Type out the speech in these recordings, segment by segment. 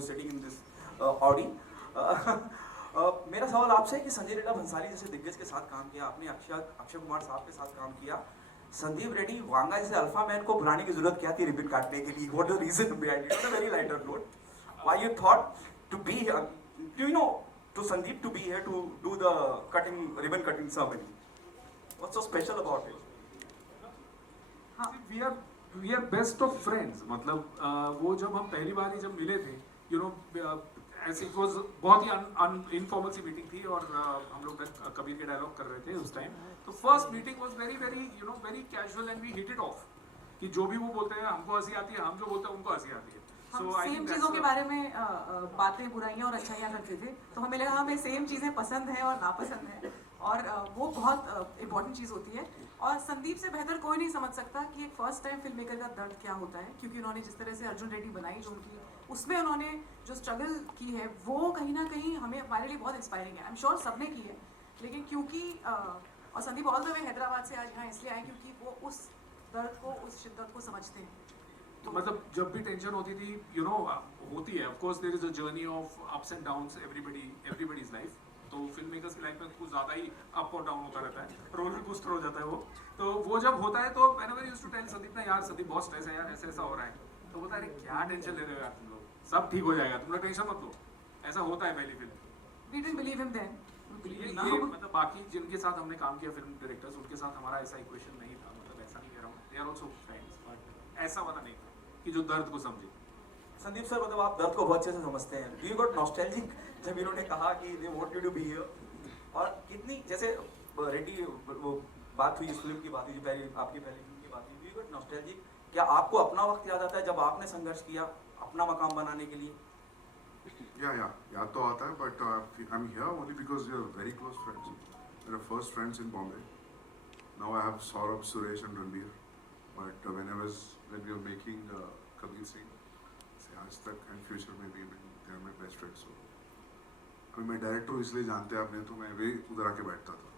who is sitting in this Audi. मेरा सवाल आपसे है कि संजय लीला भंसाली जैसे दिग्गज के साथ काम किया आपने, अक्षय कुमार साहब के साथ काम किया, संदीप रेड्डी वांगा जैसे अल्फा मैन को बुलाने की जरूरत क्या थी रिबन काटने के लिए? What the reason behind it? On a very lighter note, why you thought to be here, do you know, to Sandeep to be here to do the ribbon cutting ceremony? What's so special about it? We are best of friends. मतलब वो जब हम पहली बार ही जब मिले थे, you know, ऐसे it was बहुत ही इनफॉर्मल सी मीटिंग थी और हम लोग कबीर के डायलॉग कर रहे थे उस टाइम. तो first meeting was very very casual and we hit it off कि जो भी वो बोलते हैं हमको हंसी आती है, हम जो बोलते हैं उनको हंसी आती है. हम सेम चीज़ों के बारे में बातें, बुराइयां और अच्छाइयां करते थे, तो हमें लगा हमें सेम चीज़ें पसंद हैं और नापसंद हैं, और वो बहुत इंपॉर्टेंट चीज़ होती है. और संदीप से बेहतर कोई नहीं समझ सकता कि एक फर्स्ट टाइम फिल्म मेकर का दर्द क्या होता है, क्योंकि उन्होंने जिस तरह से अर्जुन रेड्डी बनाई, जो उनकी उसमें उन्होंने जो स्ट्रगल की है, वो कहीं ना कहीं हमें हमारे लिए बहुत इंस्पायरिंग है. आई एम श्योर सबने की है, लेकिन क्योंकि और Sandeep all the way Hyderabad से आज यहाँ इसलिए आए क्योंकि वो उस दर्द को, उस शिद्दत को समझते हैं. तो मतलब जब भी टेंशन होती थी, you know, होती है, of course there is a journey of ups and downs, everybody's life. तो फिल्म मेकर्स की लाइफ में कुछ ज़्यादा ही अप और डाउन होता रहता है, रोलर कोस्टर हो जाता है वो. तो वो जब होता है तो whenever I used to tell Sandeep ना, यार संदीप बहुत स्ट्रेस है यार, ऐसा ऐसा हो रहा है, तो बोलता है अरे क्या टेंशन ले रहे हो यार तुम लोग, सब ठीक हो जाएगा, तुम लोग टेंशन मत लो. ऐसा होता है पहली film. We didn't believe him then. ये मतलब बाकी जिनके साथ हमने काम किया फिल्म डायरेक्टर्स, उनके साथ हमारा ऐसा इक्वेशन नहीं था. मतलब ऐसा नहीं कह रहा हूँ, they are also friends, but ऐसा वाला नहीं था कि जो दर्द को समझे. संदीप सर, मतलब आप दर्द को बहुत अच्छे से समझते हैं. डू यू गॉट नॉस्टैल्जिक जब इन्होंने कहा कि they want you to be here? और कितनी, जैसे रेड्डी वो बात हुई, इस फिल्म की बात हुई, जो पहली आपकी पहली फिल्म की बात हुई, डू यू गॉट नॉस्टैल्जिक? क्या आपको अपना वक्त याद आता है जब आपने संघर्ष किया अपना मकाम बनाने के लिए? याद तो आता है, but I am here only because we are very close friends. We are first friends in Bombay. Now I have Saurabh, Suresh and Ranbir. But when we were making Kabir Singh, say आज तक and future में भी they are my best friends. So अभी मैं director हूँ इसलिए जानते हैं आपने, तो मैं भी उधर आके बैठता था.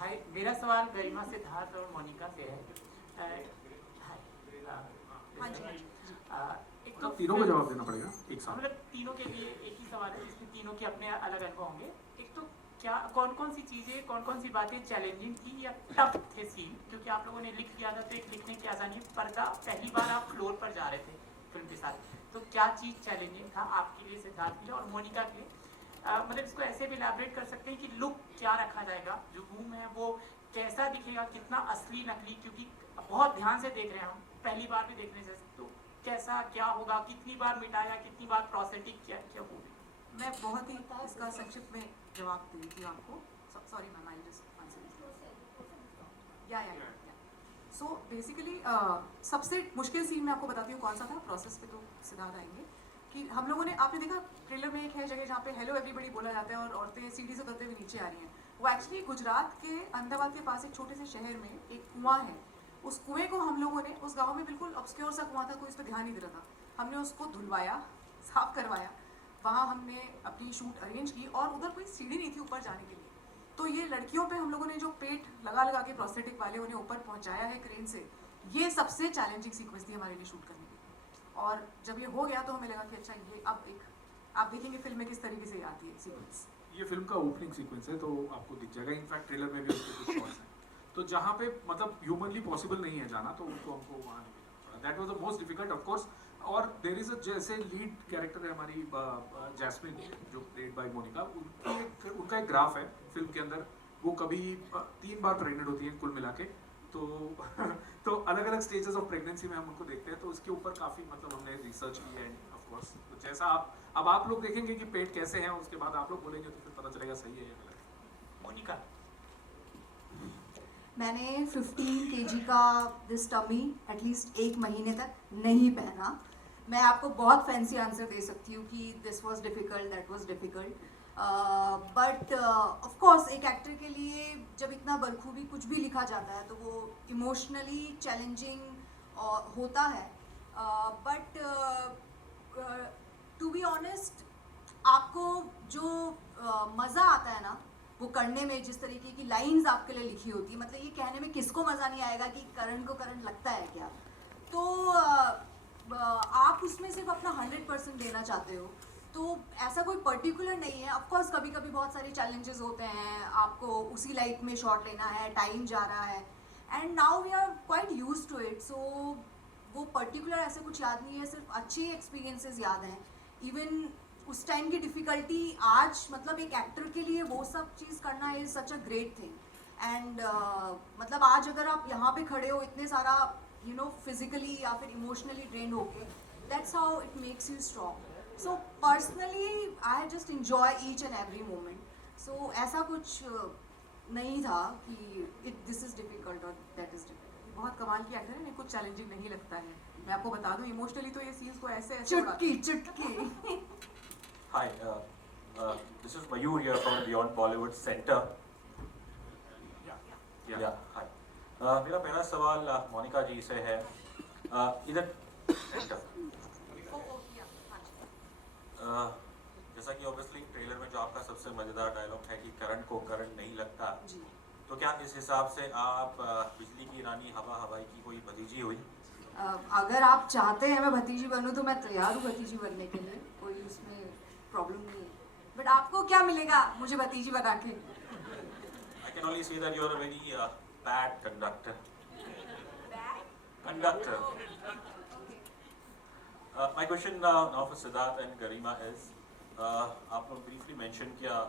हाय, मेरा सवाल गरिमा सिद्धार्थ और मोनिका से है. एक तो तीनों को जवाब देना पड़ेगा एक साथ. मतलब तीनों के लिए एक ही सवाल है, जिसमें तीनों के अपने अलग अनुभव होंगे. एक तो क्या कौन कौन सी चीज़ें, कौन कौन सी बातें चैलेंजिंग थी या टफ थे सीन, क्योंकि आप लोगों ने लिख दिया था तो एक लिखने की आसानी, पर्दा पहली बार आप फ्लोर पर जा रहे थे फिल्म के साथ, तो क्या चीज़ चैलेंजिंग था आपके लिए, सिद्धार्थ के लिए और मोनिका के लिए? मतलब इसको ऐसे भी इलैबोरेट कर सकते हैं कि लुक क्या रखा जाएगा, जो रूम है वो कैसा दिखेगा, कितना असली नकली, क्योंकि बहुत ध्यान से देख रहे हैं हम, पहली बार भी देखने से, तो कैसा क्या होगा, कितनी बार मिटाया, कितनी बार प्रोस्थेटिक क्या क्या होगी? मैं बहुत ही इसका संक्षिप्त में जवाब दे देती हूँ आपको. Sorry ma'am, I just answer. या सो बेसिकली सबसे मुश्किल सीन मैं आपको बताती हूँ कौन सा था. प्रोसेस पे तो सिद्धार्थ आएंगे. कि हम लोगों ने, आपने देखा ट्रेलर में एक है जगह जहाँ पे हेलो एवरीबडी बोला जाता है और औरतें सीढ़ी से उतरते हुए नीचे आ रही हैं. वो एक्चुअली गुजरात के अहमदाबाद के पास एक छोटे से शहर में एक कुआं है. उस कुएं को हम लोगों ने, उस गाँव में बिल्कुल ऑब्सक्योर सा कुआं था, कोई इस पर ध्यान नहीं दे रहा था, हमने उसको धुलवाया, साफ करवाया, वहाँ हमने अपनी शूट अरेंज की, और उधर कोई सीढ़ी नहीं थी ऊपर जाने के लिए. तो ये लड़कियों पे हम लोगों ने जो पेट लगा लगा के प्रोस्थेटिक वाले उन्हें ऊपर पहुँचाया है क्रेन से, ये सबसे चैलेंजिंग सीक्वेंस थी हमारे लिए शूट करने की. और जब ये हो गया तो हमें लगा कि अच्छा, ये अब एक आप देखेंगे फिल्म में किस तरीके से आती है सीक्वेंस. ये फिल्म का ओपनिंग सीक्वेंस है, तो आपको दिख जाएगा. इनफैक्ट ट्रेलर में भी उसके कुछ शॉट्स हैं, तो जहाँ पे मतलब ह्यूमनली पॉसिबल नहीं है जाना, तो उनको हमको वहाँ नहीं मिला. That was the most difficult of course. और देयर इज अ, जैसे लीड कैरेक्टर है हमारी जैस्मिन, जो प्लेड बाय मोनिका, उनका एक ग्राफ है फिल्म के अंदर. वो कभी 3 बार प्रेग्नेंट होती है कुल मिला के, तो तो अलग अलग स्टेजेस ऑफ प्रेगनेंसी में हम उनको देखते हैं. तो उसके ऊपर काफ़ी मतलब हमने रिसर्च की है. ऑफ कोर्स तो जैसा आप लोग देखेंगे कि पेट कैसे हैं, उसके बाद आप लोग बोलेंगे तो फिर पता चलेगा सही है या गलत. मोनिका, मैंने 15 kg का दिस टमी एटलीस्ट 1 महीने तक नहीं पहना. मैं आपको बहुत फैंसी आंसर दे सकती हूँ कि this was difficult, that was difficult, but of course एक एक्टर के लिए जब इतना बखूबी कुछ भी लिखा जाता है तो वो इमोशनली चैलेंजिंग होता है. बट टू बी ऑनेस्ट, आपको जो मज़ा आता है ना वो करने में जिस तरीके की लाइंस आपके लिए लिखी होती है, मतलब ये कहने में किसको मज़ा नहीं आएगा कि करण को करंट लगता है क्या। तो आप उसमें सिर्फ अपना 100% देना चाहते हो, तो ऐसा कोई पर्टिकुलर नहीं है। ऑफ कोर्स कभी कभी बहुत सारे चैलेंजेस होते हैं, आपको उसी लाइट में शॉट लेना है, टाइम जा रहा है, and now we are quite used to it. So वो पर्टिकुलर ऐसे कुछ याद नहीं है, सिर्फ अच्छे एक्सपीरियंसेस याद हैं। इवन उस टाइम की डिफ़िकल्टी आज, मतलब एक एक्टर के लिए वो सब चीज़ करना is such a great thing. And मतलब आज अगर आप यहाँ पे खड़े हो इतने सारा यू नो फिजिकली या फिर इमोशनली ड्रेन होके, that's how it makes you strong. So personally I just enjoy each and every moment. So ऐसा कुछ नहीं था कि दिस इज़ डिफ़िकल्ट और दैट इज़ डिफ़िकल्ट। बहुत कमाल की एक्टर है, मेरे को चैलेंजिंग नहीं लगता है। मैं आपको बता दूं, इमोशनली तो ये सीन्स को ऐसे ऐसे चुटकी चुटकी। Hi, this is Mayur here from Beyond Bollywood Center. Yeah, hi. मेरा पहला सवाल मोनिका जी से है। इधर सेंटर। जैसा कि ऑब्वियसली ट्रेलर में जो आपका सबसे मजेदार डायलॉग है कि करंट को करंट नहीं लगता, जी। तो क्या इस हिसाब से आप बिजली की रानी हवा हवाई की कोई भतीजी हुई? अगर आप चाहते हैं मैं भतीजी बनूं तो मैं तैयार हूँ भतीजी बनने के लिए, कोई उसमें प्रॉब्लम नहीं है। बट आपको क्या मिलेगा मुझे भतीजी बना के? I can only say that you are a very bad conductor. Conductor. My question now for Siddharth and Garima is, आपने briefly mention किया,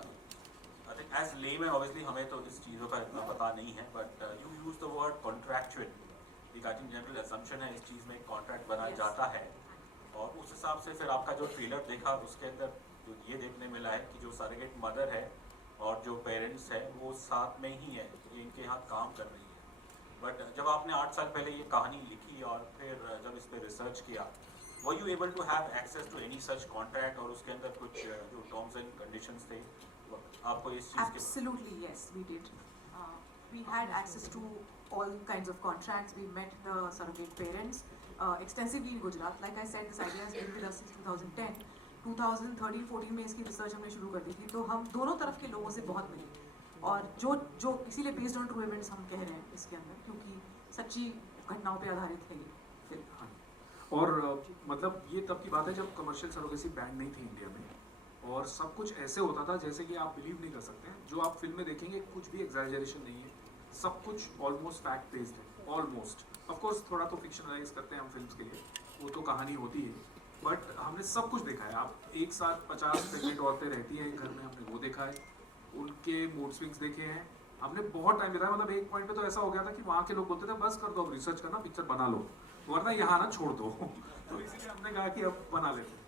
I think as layman obviously हमें तो इस चीज़ों का इतना पता नहीं है, but you use the word contractual. एक आई थिंक जनरल assumption है इस चीज़ में एक कॉन्ट्रैक्ट बना जाता है, और उस हिसाब से फिर आपका जो ट्रेलर देखा उसके अंदर जो ये देखने मिला है कि जो सरेगेट मदर है और जो पेरेंट्स है वो साथ में ही है, ये इनके यहाँ काम कर रही है। बट जब आपने 8 साल पहले ये कहानी लिखी और फिर जब इस पर रिसर्च किया, were you able to have access to any such contract, और उसके अंदर कुछ जो टर्म्स एंड कंडीशंस थे आपको इस चीज़ के? Absolutely, yes, we did. We had access to all kinds of contracts. We met the surrogate parents extensively in Gujarat. Like I said, this idea has been with us since 2010. 2013-14 में इसकी research हमने शुरू कर दी थी, तो हम दोनों तरफ के लोगों से बहुत मिले, और जो इसीलिए बेस्ड ऑन ट्रू इवेंट्स हम कह रहे हैं इसके अंदर, क्योंकि सच्ची घटनाओं पे आधारित है ये फिल्म। और मतलब ये तब की बात है जब कमर्शियल सरोगेसी बैन नहीं थी इंडिया में, और सब कुछ ऐसे होता था जैसे कि आप बिलीव नहीं कर सकते हैं। जो आप फिल्म में देखेंगे कुछ भी एग्जैजरेशन नहीं है, सब कुछ ऑलमोस्ट फैक्ट बेस्ड है, ऑलमोस्ट। ऑफ कोर्स थोड़ा तो फिक्शनलाइज करते हैं हम फिल्म्स के लिए, वो तो कहानी होती है, बट हमने सब कुछ देखा है। आप एक साथ 50 प्रेगनेंट औरतें रहती हैं घर में, हमने वो देखा है, उनके मूड स्विंग्स देखे हैं, हमने बहुत टाइम बिताया। मतलब एक पॉइंट पे तो ऐसा हो गया था कि वहाँ के लोग बोलते थे बस कर दो, अब रिसर्च करना, पिक्चर बना लो, वरना यहाँ ना छोड़ दो। तो इसलिए हमने कहा कि अब बना लेते हैं।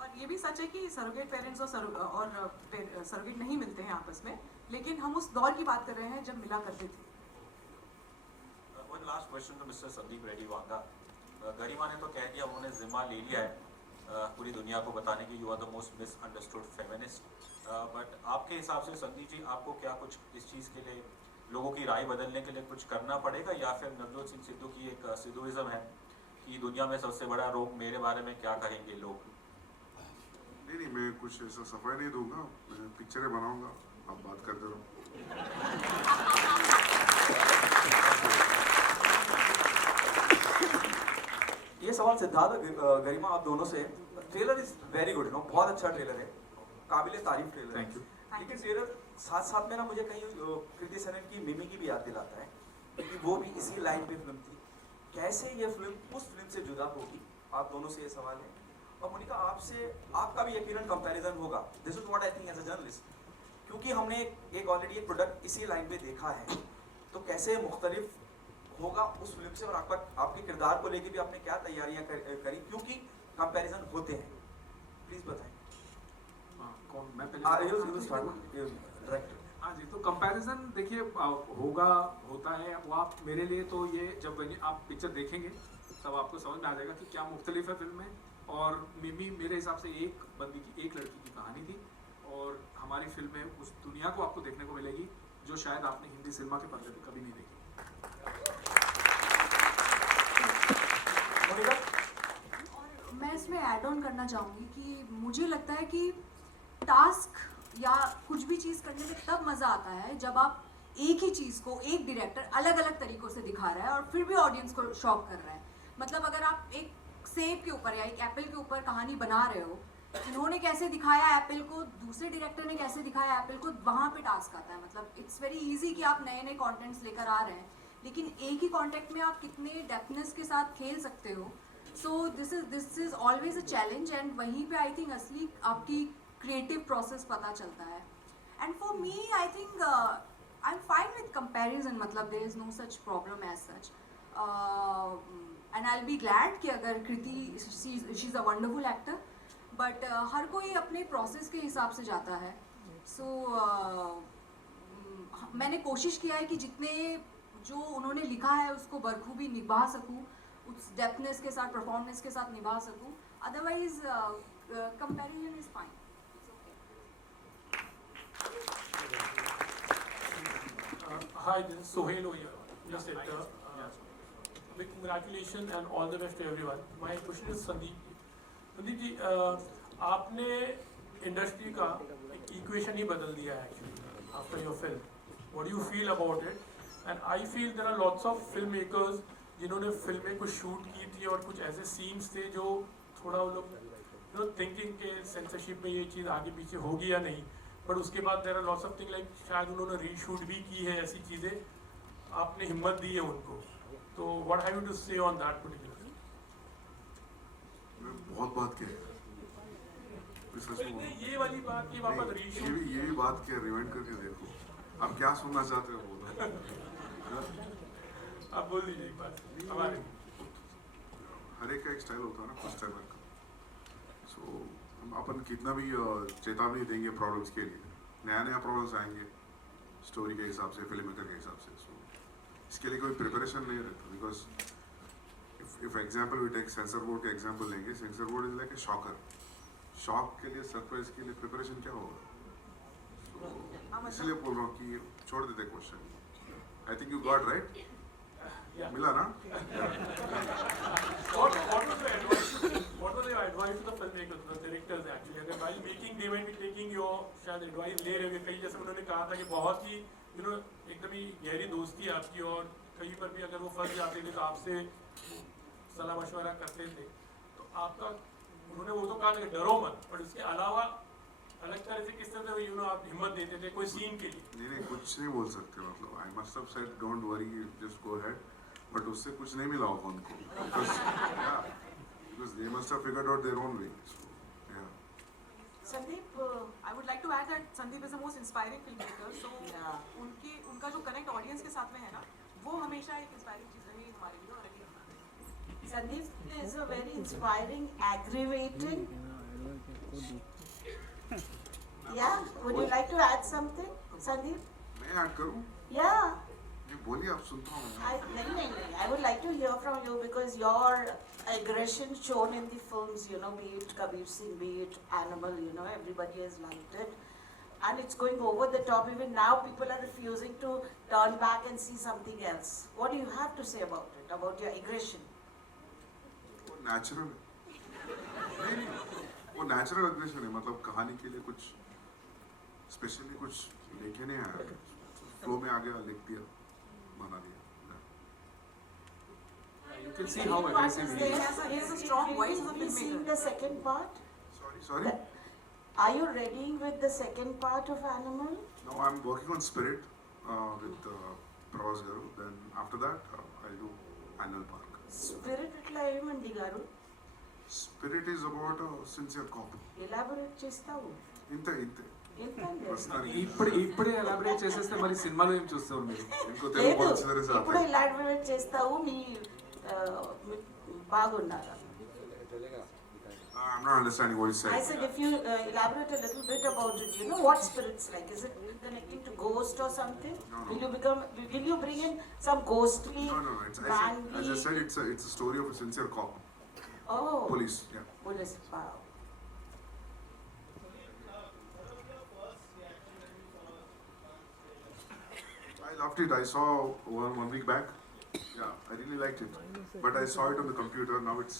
और ये भी सच है कि सरोगेट पेरेंट्स और सरोगेट नहीं मिलते हैं आपस में, लेकिन हम उस दौर की बात कर रहे हैं जब मिला करते थे। One last question to Mr. Sandeep Reddy Wanga. गरिमा ने तो कह दिया, उन्होंने जिम्मा ले लिया है पूरी दुनिया को बताने की, you are the most misunderstood feminist. But आपके हिसाब से संदीप जी, आपको क्या कुछ इस चीज़ के लिए लोगों की राय बदलने के लिए कुछ करना पड़ेगा, या फिर नवजोत सिंह सिद्धू की एक सिद्धूइज्म है कि दुनिया में सबसे बड़ा रोग मेरे बारे में क्या कहेंगे लोग? नहीं, मैं कुछ ऐसा सफाई नहीं दूंगा, मैं पिक्चरें बनाऊंगा, आप बात करते रहो। ये सवाल सिद्धार्थ और गरिमा आप दोनों से। Trailer is very good, no, बहुत अच्छा ट्रेलर है, काबिले तारीफ ट्रेलर है। Thank you. लेकिन ट्रेलर साथ साथ में ना मुझे कहीं कृति सेनन की मिमी की भी याद दिलाता है, क्योंकि वो भी इसी लाइन पे फिल्म थी। कैसे ये फिल्म उस फिल्म से जुदा होगी, आप दोनों से ये सवाल है। और मोनिका, आपसे आपका भी यकीनन कंपैरिजन होगा, this is what I think as a journalist, क्योंकि हमने एक ऑलरेडी एक प्रोडक्ट इसी लाइन पे देखा है, तो कैसे मुख्तलिफ होगा उस फिल्म से, और आपके किरदार को लेके भी आपने क्या तैयारियां करी, क्योंकि कंपैरिजन होते हैं, प्लीज बताएं। कौन, मैं पहले? हाँ जी, तो कंपैरिजन देखिए होता है वो। आप मेरे लिए तो ये जब आप पिक्चर देखेंगे तब आपको समझ में आ जाएगा कि क्या मुख्तलिफ है फिल्म में। और मिमी मेरे हिसाब से एक बंदी की, एक लड़की की कहानी थी, और हमारी फिल्म में उस दुनिया को आपको देखने को मिलेगी जो शायद आपने हिंदी सिनेमा के पर्दे पे कभी नहीं देखी। और मैं इसमें ऐड ऑन करना चाहूँगी कि मुझे लगता है कि टास्क या कुछ भी चीज़ करने में तब मज़ा आता है जब आप एक ही चीज़ को एक डायरेक्टर अलग अलग तरीक़ों से दिखा रहा है और फिर भी ऑडियंस को शॉक कर रहा है। मतलब अगर आप एक सेब के ऊपर या एक एप्पल के ऊपर कहानी बना रहे हो, इन्होंने कैसे दिखाया एप्पल को, दूसरे डायरेक्टर ने कैसे दिखाया एप्पल को, वहाँ पे टास्क आता है। मतलब इट्स वेरी इजी कि आप नए नए कॉन्टेंट्स लेकर आ रहे हैं, लेकिन एक ही कॉन्टेंट में आप कितने डेप्थनेस के साथ खेल सकते हो। So this is always a challenge and वहीं पे आई थिंक असली आपकी क्रिएटिव प्रोसेस पता चलता है। And for me I think I am fine with comparison, मतलब there is no such problem as such. And I will be glad कि अगर Kriti she is a wonderful actor, but हर कोई अपने प्रोसेस के हिसाब से जाता है। सो मैंने कोशिश किया है कि जितने जो उन्होंने लिखा है उसको बखूबी निभा सकूं, उस डेप्थनेस के साथ, परफॉर्मेंस के साथ निभा सकूं। Otherwise comparison is fine. Hi, this is Sohail over here, just editor. Big congratulations and all the best to everyone. My question is Sandeep. Sandeep ji, आपने इंडस्ट्री का एक इक्वेशन ही बदल दिया है actually after your film. What do you feel about it? And I feel there are lots of film makers जिन्होंने फिल्में कुछ शूट की थी और कुछ ऐसे सीन्स थे जो थोड़ा वो लोग थिंकिंग के सेंसरशिप में ये चीज़ आगे पीछे होगी या नहीं, बट उसके बाद there are lots of thing like शायद उन्होंने रीशूट भी की है, ऐसी चीज़ें आपने हिम्मत दी है उनको. तो व्हाट हैव यू टू से ऑन दैट पर्टिकुलर? बहुत बात की है. सच में बोलूं. ये वाली बात की वापस नहीं, रीशूट. ये भी बात क्या रिवाइंड करके देखो. आप क्या सुनना चाहते हो बोलो. आप बोल दीजिए एक बात हमारे. हर एक का एक स्टाइल होता है ना, फर्स्ट टाइमर का. सो अपन कितना भी चेतावनी देंगे प्रॉब्लम्स के लिए, नया नया प्रॉब्लम्स आएंगे स्टोरी के हिसाब से, फिल्म मेकर के हिसाब से. सो इसके लिए कोई प्रिपरेशन नहीं रहता. Because if example we take censor board का एग्जाम्पल लेंगे, censor board is like a shocker. Shock के लिए, सरप्राइज के लिए प्रिपरेशन क्या होगा? So, इसलिए बोल रहा हूँ कि छोड़ देते question. I think you got right. मिला ना? What was the advice? What was your advice to the filmmakers, the directors actually? अगर while making they might be taking your शायद एडवाइस ले रहे होंगे. कई जैसे उन्होंने कहा था कि बहुत ही एकदम ही गहरी दोस्ती है आपकी, और कहीं पर भी अगर वो फंस जाते थे तो आपसे सलाह मशवरा करते थे. तो आपका उन्होंने वो तो कहा था कि डरो मत, पर उसके अलावा अलग तरह से किस तरह से आप हिम्मत देते थे कोई सीन के लिए? नहीं, कुछ नहीं बोल सकते. मतलब I must have said don't worry, just go ahead. But उससे कुछ नहीं मिला होगा उनको. Because they must have figured out their own way. So, yeah. Sandeep, I would like to add that Sandeep is the most inspiring filmmaker. So उनका जो connect audience के साथ में है ना, वो हमेशा एक इंस्पायरिंग चीज रही हमारे लिए और रही. Sandeep is a very inspiring, aggravating. Yeah, would you like to add something, Sandeep? मैं ऐड करूँ? Yeah. नहीं, बोलिए, आप सुनता हूँ. I would like to hear from you because your aggression shown in the films, be it Kabir Singh, be it Animal, everybody has liked it. And it's going over the top. Even now, people are refusing to turn back and see something else. What do you have to say about it, about your aggression? वो natural है. नहीं, वो natural aggression है. मतलब कहानी के लिए कुछ स्पेशली कुछ लेके नहीं आया. फ्लो में आ गया, लिख दिया, बना दिया. You can see how aggressive he is. He has a strong voice as a Will we see filmmaker. the second part? Sorry. Are you ready with the second part of Animal? Now I'm working on Spirit with Pravas Garu. Then after that, I'll do Annual Park. Spirit itla ఏమండి గారు? Spirit is about a sincere cop. Elaborate చేస్తావు. ఇంతే. ఏంటండి? ప్రస్తుతానికి ఇప్పుడే elaborate చేసేస్తే మరి సినిమాలో ఏం చూస్తారు మీరు? ఇంకో తెలుగు లేదు, పచ్చదరి ఇప్పుడు సార్. elaborate చేస్తావు. మీ బాగున్నారా? I'm not understanding what you I said. said if you elaborate a little bit about it, what spirit's like? Is it connecting to ghost or something? No. Will you bring in some ghostly, No. As I manly? said, it's a story of a sincere cop. Oh, Police. Yeah. police. Wow. I loved it. I saw one week back. Yeah, I really liked it. But I saw it on the computer. Now it's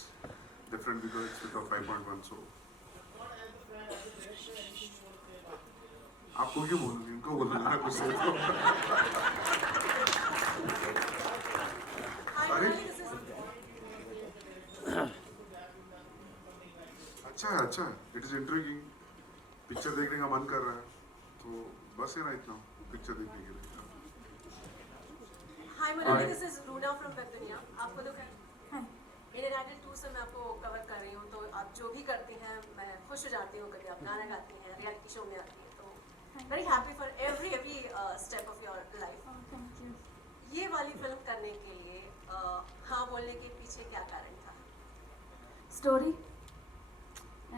different because it's with a 5.1. So आपको क्यों बोलूँगी, इनको बोलूँगा ना कुछ तो। Hi, Sorry? Monali, this is अच्छा है, अच्छा है, इट इज़ इंट्रिगिंग। पिक्चर देखने का मन कर रहा है, तो बस है ना इतना पिक्चर देखने के लिए। Hi Manali, this is Runa from web Duniya. आपको तो इंडियन आइडल 2 से मैं आपको कवर कर रही हूँ, तो आप जो भी करती हैं मैं खुश हो जाती हूँ। कभी आप गाना गाती हैं, रियलिटी शो में आती हैं, तो very happy for every step of your life. Thank you. ये वाली फिल्म करने के लिए हाँ बोलने के पीछे क्या कारण था? Story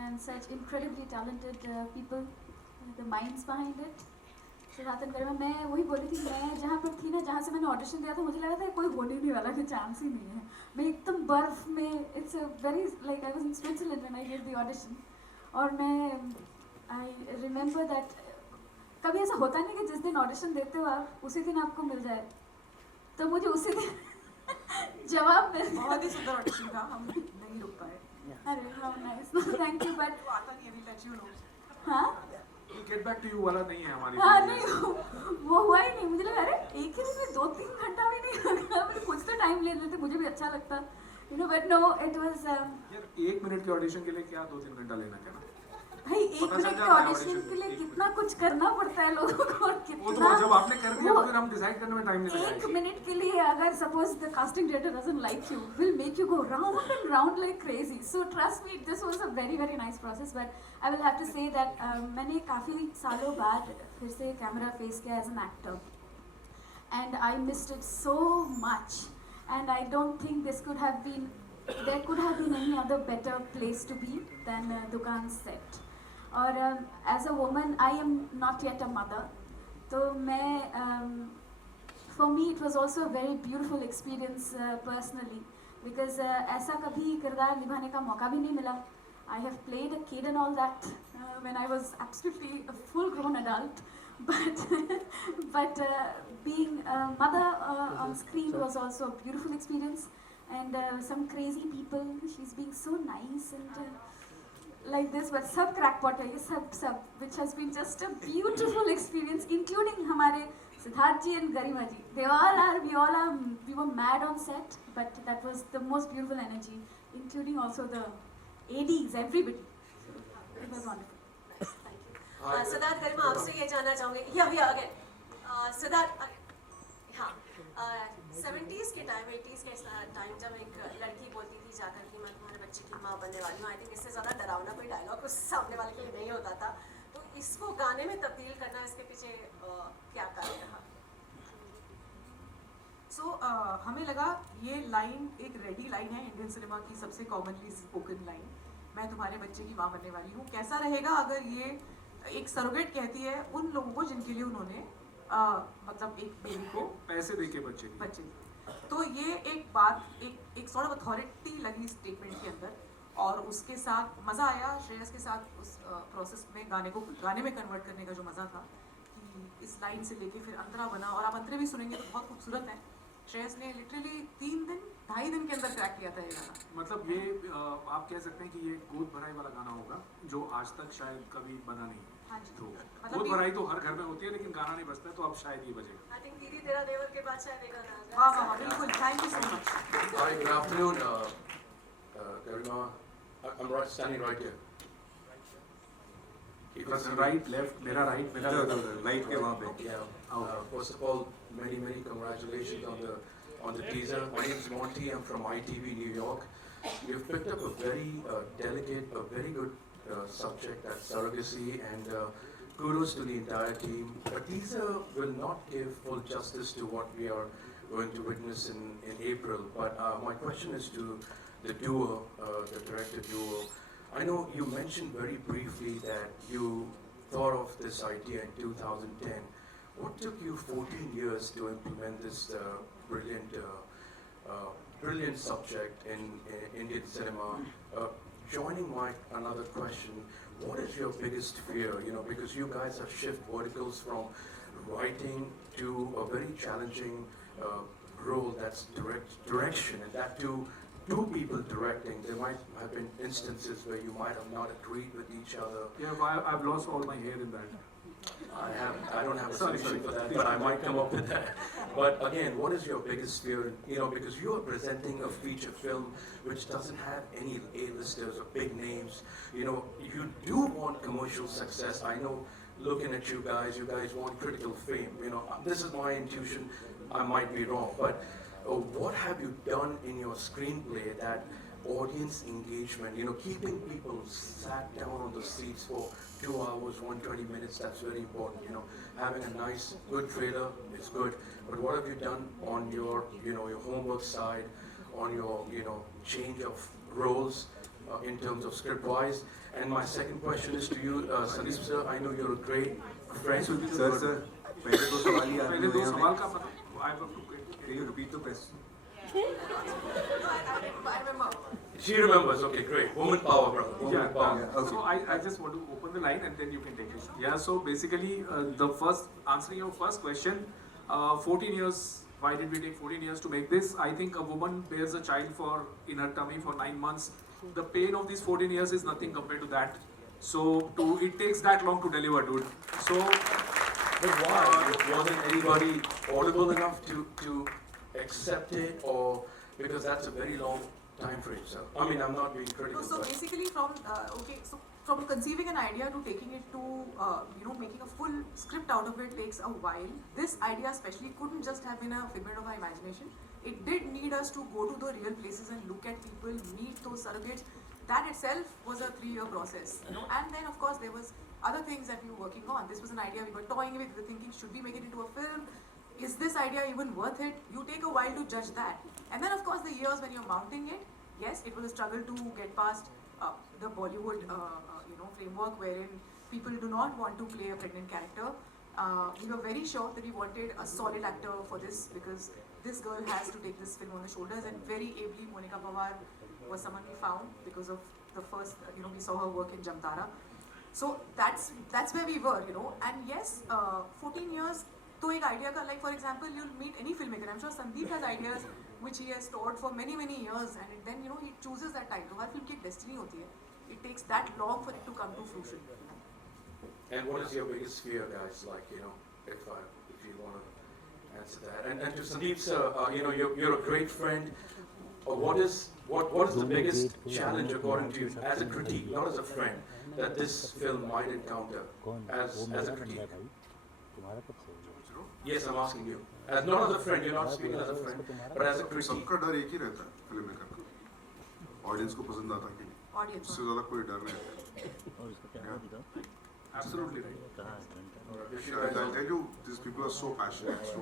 and such incredibly talented people, the minds behind it. Siddharth and Garima, मैं वही बोल रही थी, मैं जहाँ पर थी ना, जहाँ से मैंने ऑडिशन दिया था, मुझे लगा था कोई होने नहीं वाला, कोई चांस ही नहीं है। मैं एकदम बर्फ में, it's a very like I was in Switzerland when I gave the audition, और मैं आई रिमेंबर दैट कभी ऐसा होता नहीं कि जिस दिन ऑडिशन देते हो आप उसी दिन आपको मिल जाए, तो मुझे उसी दिन जवाब मिल गया। बहुत ही सुंदर ऑडिशन था, हम नहीं रुक पाए। अरे how nice, thank you. But तो आता नहीं, अभी लेट यू नो। हाँ गेट बैक टू यू वाला नहीं है हमारी हाँ team में। नहीं, वो हुआ ही नहीं। मुझे लगा अरे एक ही दिन में 2-3 घंटा भी नहीं लगा, मुझे कुछ तो टाइम ले लेते, मुझे भी अच्छा लगता, you know, but no it was यार 1 मिनट के ऑडिशन के लिए क्या 2-3 घंटा लेना क्या ना? भाई 1 पता चल मिनट के जाता है ऑडिशन audition के लिए में, कितना कुछ करना पड़ता है लोगों को, और वो तो कितना जब आपने कर दिया वो तो फिर हम डिसाइड करने में टाइम नहीं एक लगाएंगे। मिनट के लिए अगर suppose the casting director doesn't like you, will make you go round and round like crazy. So trust me, this was a very very nice process, but I will have to say that मैंने काफ़ी सालों बाद फिर से camera face किया as an actor, and I missed it so much, and I don't think there could have been any other better place to be than Dukan set. और as a woman I am not yet a mother, तो मैं for me it was also a very beautiful experience personally, because ऐसा कभी किरदार निभाने का मौका भी नहीं मिला. I have played a kid and all that when I was absolutely a full-grown adult, but being a mother on screen was also a beautiful experience, and some crazy people. She's being so nice and like this, but sab crackpot hai ye, sab, which has been just a beautiful experience, including हमारे Siddharth ji and Garima ji. We were mad on set, but that was the most beautiful energy, including also the ADs, everybody. So it was wonderful. Siddharth गरिमा, आपसे ये जानना चाहूँगी, again Siddharth, हाँ, 70s के time, 80s के time जब एक लड़की बोलती थी जाकर कि मैं तुम्हारे बच्चे की माँ बनने वाली हूँ, आई थिंक इससे ज़्यादा डरावना कोई डायलॉग उस सामने वाले के लिए नहीं होता था, तो इसको गाने में तब्दील करना, इसके पीछे क्या कारण रहा? सो हमें लगा ये लाइन एक रेडी लाइन है इंडियन सिनेमा की सबसे कॉमनली स्पोकन लाइन, मैं तुम्हारे बच्चे की माँ बनने वाली हूँ। कैसा रहेगा अगर ये एक सरोगेट कहती है उन लोगों को जिनके लिए उन्होंने मतलब एक बेबी को पैसे देके बच्चे तो ये एक बात, एक सॉर्ट ऑफ अथॉरिटी लगी स्टेटमेंट के अंदर, और उसके साथ मज़ा आया श्रेयस के साथ उस प्रोसेस में गाने में कन्वर्ट करने का जो मज़ा था कि इस लाइन से लेके फिर अंतरा बना, और आप अंतरे भी सुनेंगे तो बहुत खूबसूरत है। श्रेयस ने लिटरली 2.5 दिन के अंदर क्रैक किया था ये गाना। मतलब ये आप कह सकते हैं कि ये गोद भराई वाला गाना होगा जो आज तक शायद कभी बना नहीं। हाँ जी, तो मतलब गोद भराई तो हर घर में होती है, लेकिन गाना नहीं बजता है, तो अब शायद ये बजेगा। आई थिंक दीदी तेरा देवर के बाद शायद ये गाना आ जाए। वाह वाह बिल्कुल, thank you so much. Hi, good afternoon, Garima. I'm standing right here. Right left, मेरा राइट, मेरा लाइट के वहाँ पे। Yeah. First of all, many congratulations on the teaser. My name is Monty. I'm from ITV New York. You've picked up a very delicate, a very good subject, that's surrogacy, and kudos to the entire team. But teaser will not give full justice to what we are going to witness in April. But my question is to the duo, the director duo. I know you mentioned very briefly that you thought of this idea in 2010. What took you 14 years to implement this brilliant subject in Indian cinema? Joining another question, what is your biggest fear? You know, because you guys have shifted verticals from writing to a very challenging role, that's direction, and that too, two people directing. There might have been instances where you might have not agreed with each other. Yeah, I've lost all my hair in that. I don't have a Sorry, solution for that, please but I don't. might come up with that. But again, what is your biggest fear? You know, because you are presenting a feature film which doesn't have any A-listers or big names. You know, you do want commercial success. I know, looking at you guys want critical fame. You know, this is my intuition. I might be wrong, but what have you done in your screenplay that audience engagement, you know, keeping people sat down on the seats for 2 hours, 120 minutes, that's very important, you know. Having a nice, good trailer is good, but what have you done on your, you know, your homework side, on your, you know, change of roles in terms of script-wise? And my second question is to you, Sandeep sir, I know you're a great friend. Sir, पहले दो सवाल ही पहले आपने दो दिए सवाल हमें. का मतलब I have to Can you repeat the question? I remember. She remembers, okay, great. Woman power, brother. Woman Yeah, power. yeah, okay. so I just want to open the line and then you can take it. Yeah, so basically, the first, answering your first question, 14 years, why did we take 14 years to make this? I think a woman bears a child in her tummy for 9 months. The pain of these 14 years is nothing compared to that. So it takes that long to deliver, dude. So, But why? Wasn't anybody audible enough to accept it, or because that's a very long time frame, sir? I mean, I'm not being critical. So but basically from conceiving an idea to taking it to, making a full script out of it takes a while. This idea especially couldn't just have been a figment of our imagination. It did need us to go to the real places and look at people, meet those surrogates. That itself was a 3-year process, you know. And then of course there was other things that we were working on. This was an idea we were toying with. We were thinking, should we make it into a film? Is this idea even worth it? You take a while to judge that. And then of course the years when you're mounting it, yes, it was a struggle to get past the Bollywood, framework wherein people do not want to play a pregnant character. We were very sure that we wanted a solid actor for this because this girl has to take this film on the shoulders, and very ably Monica Pawar was someone we found because of the first, we saw her work in Jamtara. So that's where we were, and yes, 14 years, to ek idea ka, like for example, you'll meet any filmmaker. I'm sure Sandeep has ideas which he has stored for many years, and then he chooses that time. So her film की एक destiny होती है. It takes that long for it to come to fruition. And what is your biggest fear, guys? Like, if you want to answer that. And to Sandeep sir, you're a great friend. What is the biggest challenge according to you as a critique, not as a friend, that this film might encounter as a critique? Yes, I'm asking you. As not as a friend, you're not speaking as a friend, but as a critique. सबका डर एक ही रहता है film maker का, audience को पसंद आता है कि नहीं, Audience. उससे ज़्यादा कोई डर नहीं रहता. absolutely right. I'll tell you, these people are so passionate. So,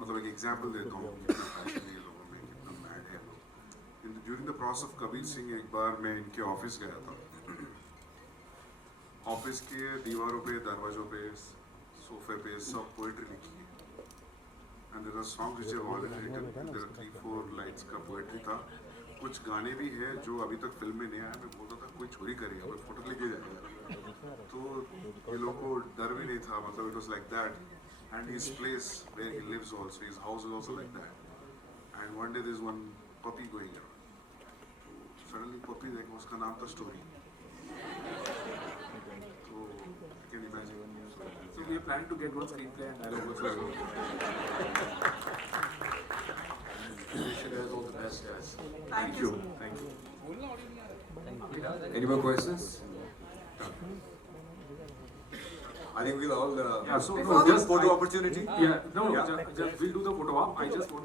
मतलब एक example देता हूँ कितना passion ये लोगों में, कितना mad है लोग. During the process of Kabir Singh, एक बार मैं इनके ऑफिस गया था. ऑफिस के दीवारों पे, दरवाजों पे, सोफे पे सब पोएट्री लिखी है. And there are songs which have already written. There are 3-4 lines का पोएट्री था. कुछ गाने भी हैं जो अभी तक फिल्म में नहीं आया. मैं बोलता था कोई चोरी करेगा, कोई फोटो लेके जाएगा. तो ये लोगों को डर भी नहीं था. मतलब it was like that. And his place where he lives also, his house is also like that. And one day there is one puppy going around. Suddenly puppy देखा, उसका नाम था Story. तो you can imagine. So we are planning to get one screenplay and dialogue also. Wish you guys all the best, guys. Thank you. Thank you. Any more questions? I think we'll all Yeah, so Before no, just photo opportunity. Yeah, no, Yeah. just we'll do the photo op. I just want